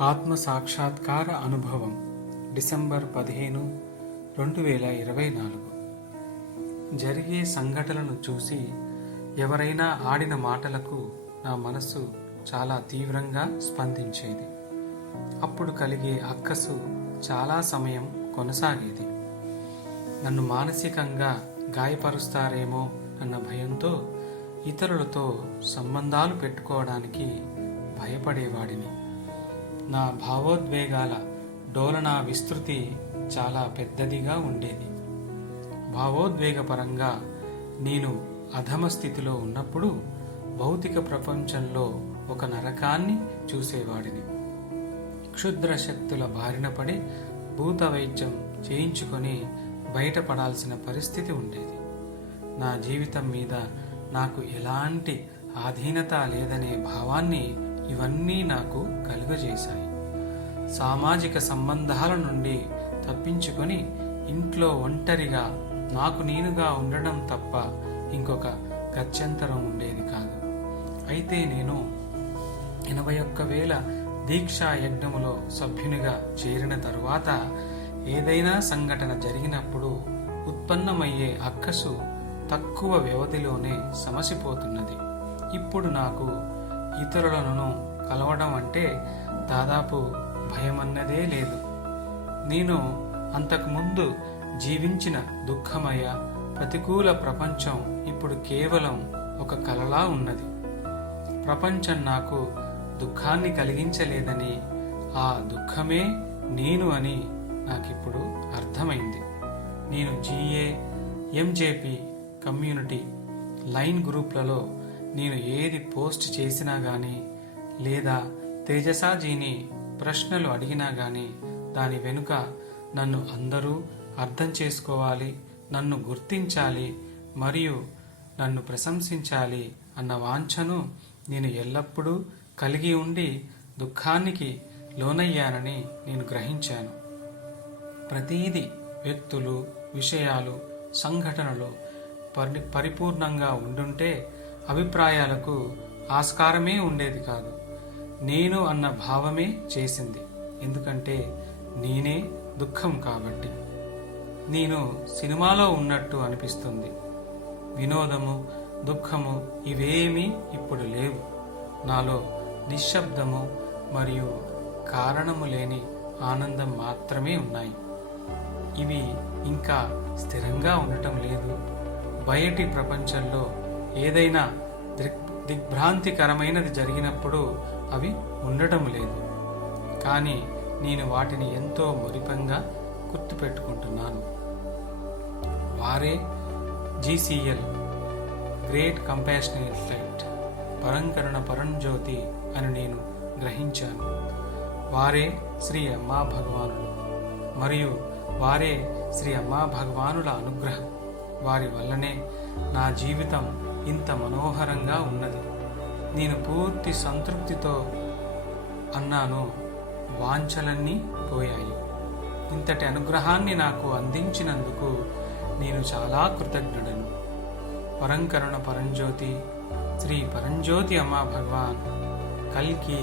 ఆత్మ సాక్షాత్కార అనుభవం డిసెంబర్ 15, 2024. జరిగే సంఘటనలను చూసి ఎవరైనా ఆడిన మాటలకు నా మనస్సు చాలా తీవ్రంగా స్పందించేది. అప్పుడు కలిగే అక్కసు చాలా సమయం కొనసాగేది. నన్ను మానసికంగా గాయపరుస్తారేమో అన్న భయంతో ఇతరులతో సంబంధాలు పెట్టుకోవడానికి భయపడేవాడిని. నా భావోద్వేగాల డోలనా విస్తృతి చాలా పెద్దదిగా ఉండేది. భావోద్వేగపరంగా నేను అధమ స్థితిలో ఉన్నప్పుడు భౌతిక ప్రపంచంలో ఒక నరకాన్ని చూసేవాడిని. క్షుద్ర శక్తుల బారిన పడి భూత వైద్యం చేయించుకొని బయటపడాల్సిన పరిస్థితి ఉండేది. నా జీవితం మీద నాకు ఎలాంటి ఆధీనత లేదనే భావాన్ని ఇవన్నీ నాకు కలుగజేశాయి. సామాజిక సంబంధాల నుండి తప్పించుకొని ఇంట్లో ఒంటరిగా నాకు నేనుగా ఉండడం తప్ప ఇంకొక గత్యంతరం ఉండేది కాదు. అయితే నేను 81,000 దీక్షా యజ్ఞములో సభ్యునిగా చేరిన తరువాత ఏదైనా సంఘటన జరిగినప్పుడు ఉత్పన్నమయ్యే అక్కసు తక్కువ వ్యవధిలోనే సమసిపోతున్నది. ఇప్పుడు నాకు ఇతరులను కలవడం అంటే దాదాపు భయమన్నదే లేదు. నేను అంతకుముందు జీవించిన దుఃఖమయ ప్రతికూల ప్రపంచం ఇప్పుడు కేవలం ఒక కలలా ఉన్నది. ప్రపంచం నాకు దుఃఖాన్ని కలిగించలేదని, ఆ దుఃఖమే నేను అని నాకిప్పుడు అర్థమైంది. నేను GA, MJP కమ్యూనిటీ లైన్ గ్రూప్లలో నేను ఏది పోస్ట్ చేసినా గానీ లేదా తేజసాజీని ప్రశ్నలు అడిగినా గానీ దాని వెనుక నన్ను అందరూ అర్థం చేసుకోవాలి, నన్ను గుర్తించాలి మరియు నన్ను ప్రశంసించాలి అన్న వాంఛను నేను ఎల్లప్పుడూ కలిగి ఉండి దుఃఖానికి లోనయ్యానని నేను గ్రహించాను. ప్రతీది వ్యక్తులు, విషయాలు, సంఘటనలు పరిపూర్ణంగా ఉండుంటే అభిప్రాయాలకు ఆస్కారమే ఉండేది కాదు. నేను అన్న భావమే చేసింది. ఎందుకంటే నేనే దుఃఖం కాబట్టి. నేను సినిమాలో ఉన్నట్టు అనిపిస్తుంది. వినోదము, దుఃఖము ఇవేమీ ఇప్పుడు లేవు. నాలో నిశ్శబ్దము మరియు కారణము లేని ఆనందం మాత్రమే ఉన్నాయి. ఇవి ఇంకా స్థిరంగా ఉండటం లేదు. బయటి ప్రపంచంలో ఏదైనా దిగ్భ్రాంతికరమైనది జరిగినప్పుడు అవి ఉండటం లేదు. కానీ నేను వాటిని ఎంతో మురిపంగా గుర్తుపెట్టుకుంటున్నాను. వారే GCL, గ్రేట్ కంపాషనేట్ లైట్, పరంకరుణ పరంజ్యోతి అని నేను గ్రహించాను. వారే శ్రీ అమ్మా భగవానులు మరియు వారే శ్రీ అమ్మా భగవానుల అనుగ్రహం. వారి వల్లనే నా జీవితం ఇంత మనోహరంగా ఉన్నది. నేను పూర్తి సంతృప్తితో అన్నాను. వాంఛలన్నీ పోయాయి. ఇంతటి అనుగ్రహాన్ని నాకు అందించినందుకు నేను చాలా కృతజ్ఞుడను. పరంకరుణ పరంజ్యోతి, శ్రీ పరంజ్యోతి అమ్మా భగవాన్, కల్కి,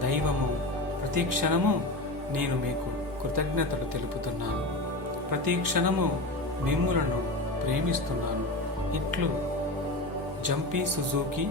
దైవము, ప్రతి క్షణము నేను మీకు కృతజ్ఞతలు తెలుపుతున్నాను. ప్రతి క్షణము మిమ్ములను ప్రేమిస్తున్నాను. ఇట్లు జంపీ సుజుకి.